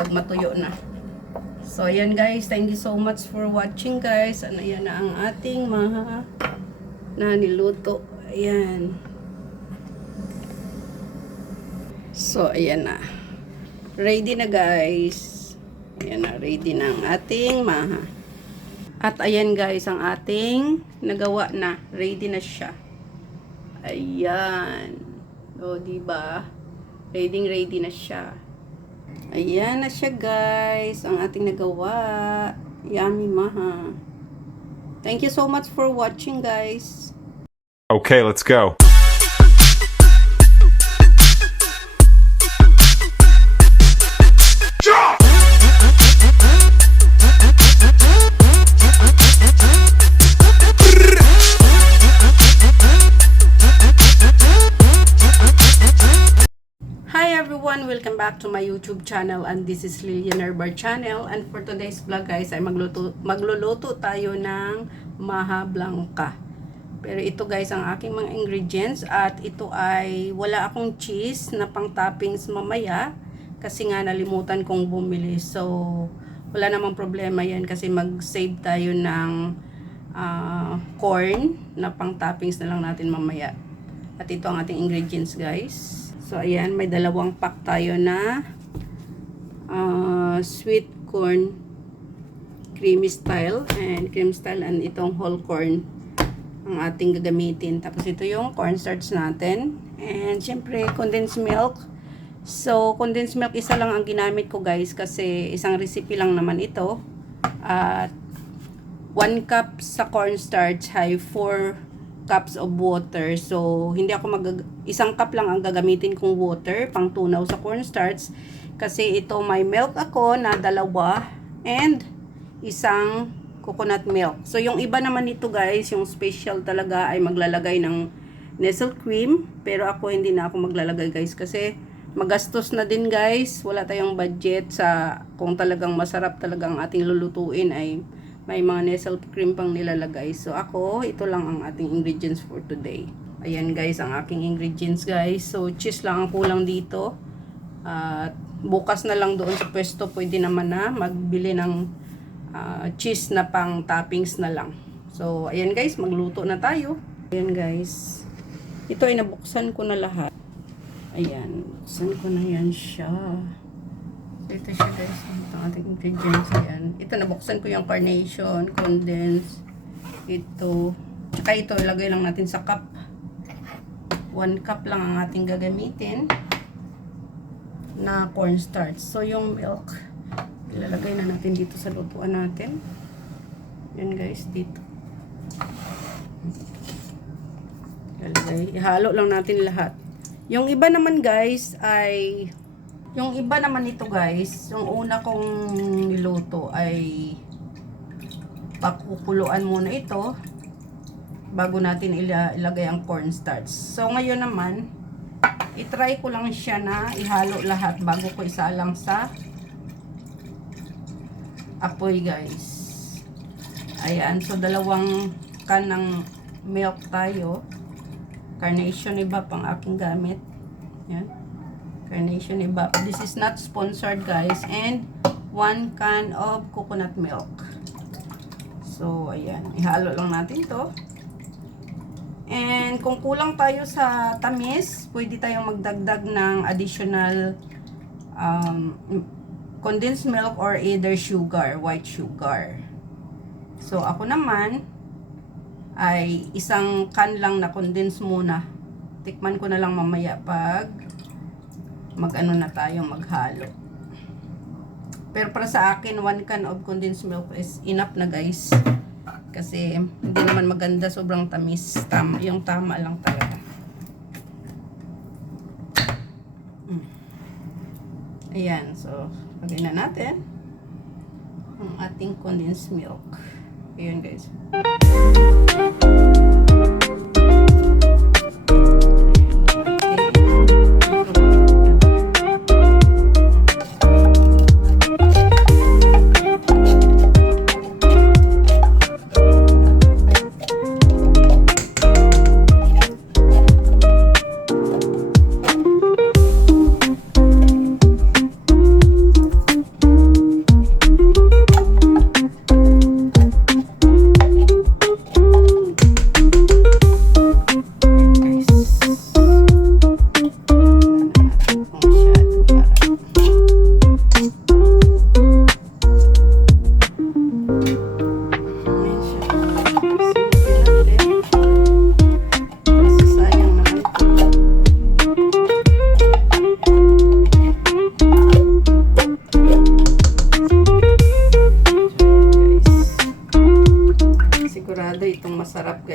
pag matuyo na. So, ayan guys. Thank you so much for watching guys. Ano yan na ang ating mga na niluto. Ayan. So, ayan na. Ready na guys. Ayan na. Ready na ang ating maha. At ayan guys, ang ating nagawa na. Ready na siya. Ayan. O, diba? Ready na siya. Ayan na siya guys, ang ating nagawa. Yummy maha. Thank you so much for watching guys. Okay, let's go. Welcome back to my YouTube channel, and this is Lilian Herbar channel. And for today's vlog guys ay magluluto tayo ng maha blanca. Pero ito guys ang aking mga ingredients, at ito ay wala akong cheese na pang toppings mamaya kasi nga nalimutan kong bumili. So wala namang problema yan kasi mag-save tayo ng corn na pang toppings na lang natin mamaya. At ito ang ating ingredients guys. So, ayan, may dalawang pack tayo na sweet corn creamy style and itong whole corn ang ating gagamitin. Tapos ito yung cornstarch natin. And syempre, condensed milk. So, condensed milk isa lang ang ginamit ko guys kasi isang recipe lang naman ito. At 1 cup sa cornstarch ay 4 cups of water. So, hindi ako isang cup lang ang gagamitin kong water pang tunaw sa cornstarch kasi ito may milk ako na 2 and isang coconut milk. So, yung iba naman nito guys, yung special talaga ay maglalagay ng nestle cream, pero ako hindi na ako maglalagay guys kasi magastos na din guys. Wala tayong budget sa kung talagang masarap talagang ating lulutuin ay may mga nestle cream pang nilalagay. So ako, ito lang ang ating ingredients for today. Ayan guys, ang aking ingredients guys. So cheese lang ang kulang dito. At bukas na lang doon sa pwesto, pwede naman na magbili ng cheese na pang toppings na lang. So ayan guys, magluto na tayo. Ayan guys. Ito ay nabuksan ko na lahat. Ayan, buksan ko na yan siya. Ito siya guys, ito ang ating ingredients. Ayan. Ito, nabuksan ko yung carnation, condensed. Ito. Tsaka ito, ilagay lang natin sa cup. 1 cup lang ang ating gagamitin na cornstarch. So, yung milk, ilalagay na natin dito sa lutuan natin. Yan guys, dito. Ilalagay. Ihalo lang natin lahat. Yung iba naman guys ay yung iba naman ito guys, yung una kong niluto ay pakukuluan muna ito bago natin ilagay ang cornstarch. So ngayon naman, itry ko lang siya na ihalo lahat bago ko isalang sa apoy guys. Ayan, so 2 can ng milk tayo. Carnation iba pang aking gamit. Yan. Carnation iba. This is not sponsored guys. And 1 can of coconut milk. So, ayan. Ihalo lang natin to. And kung kulang tayo sa tamis, pwede tayong magdagdag ng additional condensed milk or either sugar, white sugar. So, ako naman ay isang can lang na condensed muna. Tikman ko na lang mamaya pag mag-ano na tayo, maghalo. Pero para sa akin, 1 can of condensed milk is enough na guys. Kasi hindi naman maganda, sobrang tamis. Yung tama lang talaga. Ayan, so lagay na natin ang ating condensed milk. Ayan guys.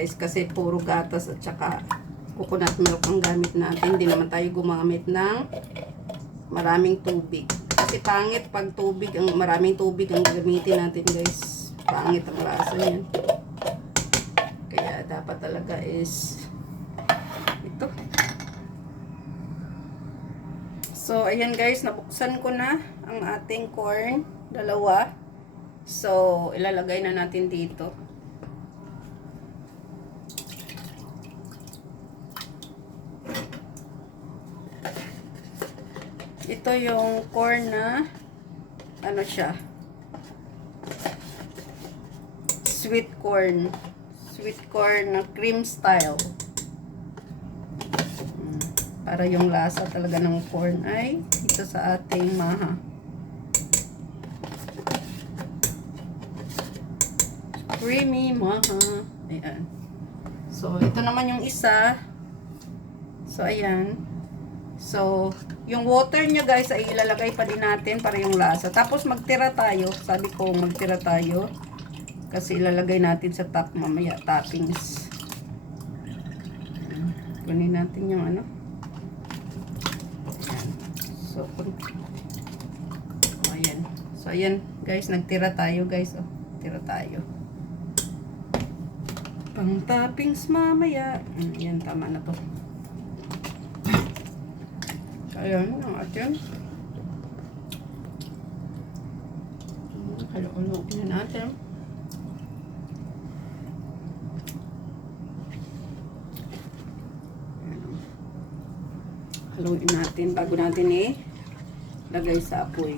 guys kasi puro gatas at saka coconut milk ang gamit natin. Hindi naman tayo gumamit ng maraming tubig. Kasi pangit pag maraming tubig ang gagamitin natin guys. Pangit ang lasa niyan. Kaya dapat talaga is ito. So, ayan guys, nabuksan ko na ang ating corn. Dalawa. So, ilalagay na natin dito. Ito yung corn na ano siya? Sweet corn. Sweet corn na cream style. Para yung lasa talaga ng corn ay ito sa ating maha. Creamy maha. Ayan. So, ito naman yung isa. So, ayan. So, yung water nyo guys ay ilalagay pa din natin para yung lasa. Tapos magtira tayo. Sabi ko magtira tayo. Kasi ilalagay natin sa top mamaya. Toppings. Kunin natin yung ano. Ayan. So, ayan. So, ayan guys. Nagtira tayo guys. Oh, tira tayo. Pang toppings mamaya. Ayan, tama na to. Ayan, ang atin. Halo-halokin na natin. Haluin natin bago natin lagay sa apoy.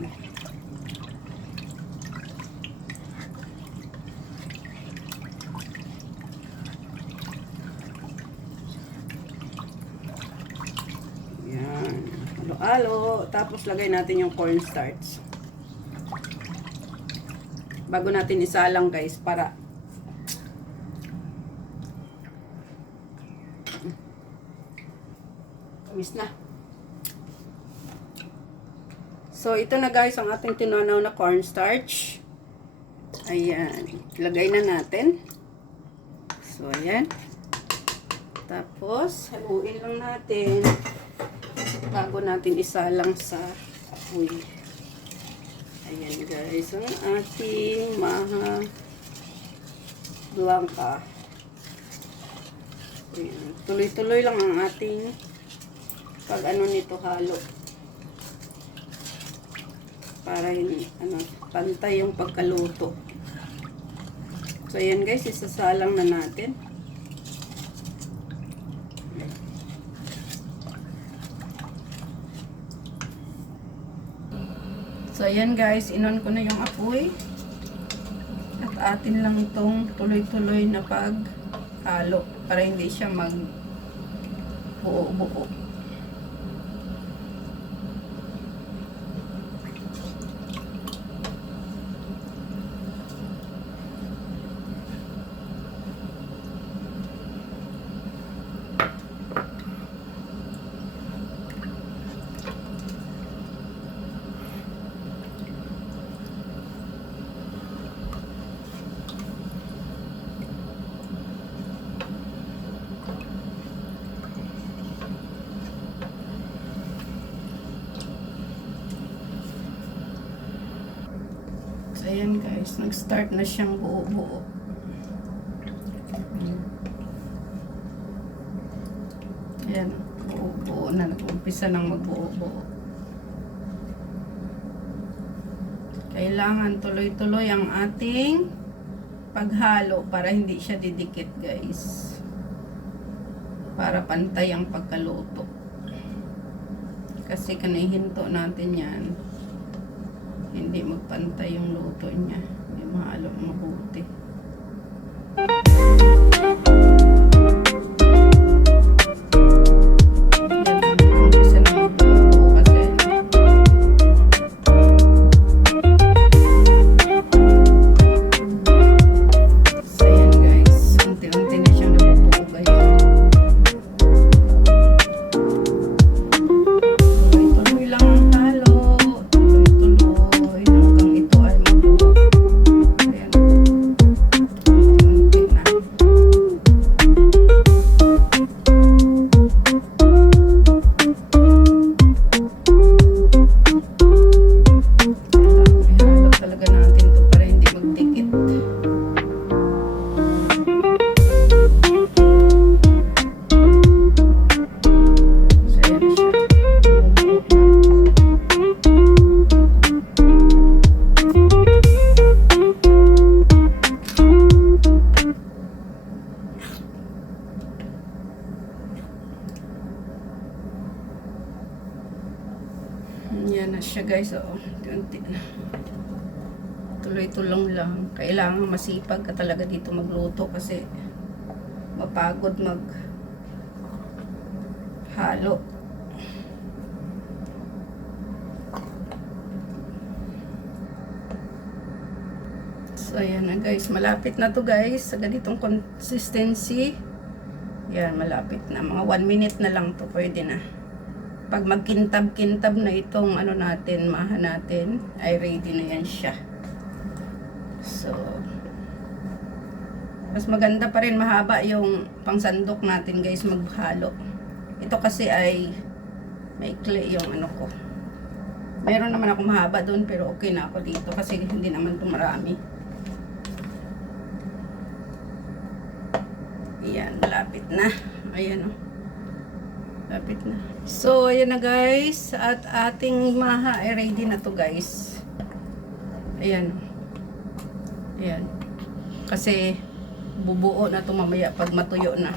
Halo, tapos lagay natin yung cornstarch. Bago natin isalang guys para tamis na. So ito na guys ang ating tinanaw na cornstarch. Ayan, lagay na natin. So ayan. Tapos haluin lang natin bago natin isalang sa apoy. Ayan guys, ang ating maha blanca. Ayan. Tuloy-tuloy lang ang ating pag ano nito halo. Para yung pantay yung pagkaluto. So ayan guys, isasalang na natin. So, ayan guys, inon ko na yung apoy. At atin lang itong tuloy-tuloy na paghalo para hindi siya mag-buo-buo. Ayan guys, nag-start na siyang buo-buo. Ayan, buo-buo na. Nag-umpisa ng magbuo-buo. Kailangan tuloy-tuloy ang ating paghalo para hindi siya didikit guys. Para pantay ang pagkaluto. Kasi kanihinto natin yan. Hindi magpantay yung luto niya. Hindi mahalo mabuti. guys, unti na. Tuloy-tulong lang. Kailangan masipag ka talaga dito magluto kasi mapagod halo. So, ayan na guys. Malapit na to guys. Sa ganitong consistency. Yan, malapit na. Mga 1 minute na lang to. Pwede na. Pag magkintab-kintab na itong ano natin, maha natin, ay ready na yan siya. So, mas maganda pa rin mahaba yung pangsandok natin guys maghalo. Ito kasi ay may clay yung ano ko. Meron naman ako mahaba doon pero okay na ako dito kasi hindi naman ito marami. Ayan, malapit na. Ayan o. Lapit na. So, ayan na guys. At ating maha ay ready na to guys. Ayan. Ayan. Kasi bubuo na to mamaya pag matuyo na.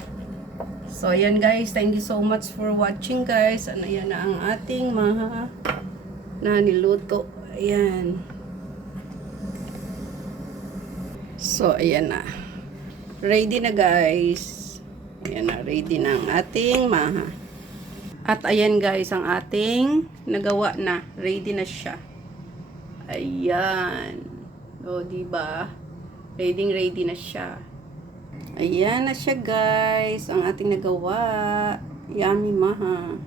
So, ayan guys. Thank you so much for watching guys. Ano yan na ang ating maha na niluto. Ayan. So, ayan na. Ready na guys. Ayan na. Ready na ang ating maha. At ayan guys, ang ating nagawa na. Ready na siya. Ayan. O, diba? Ready na siya. Ayan na siya guys. Ang ating nagawa. Yummy maha.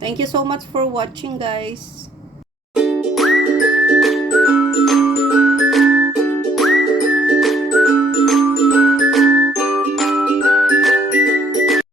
Thank you so much for watching guys.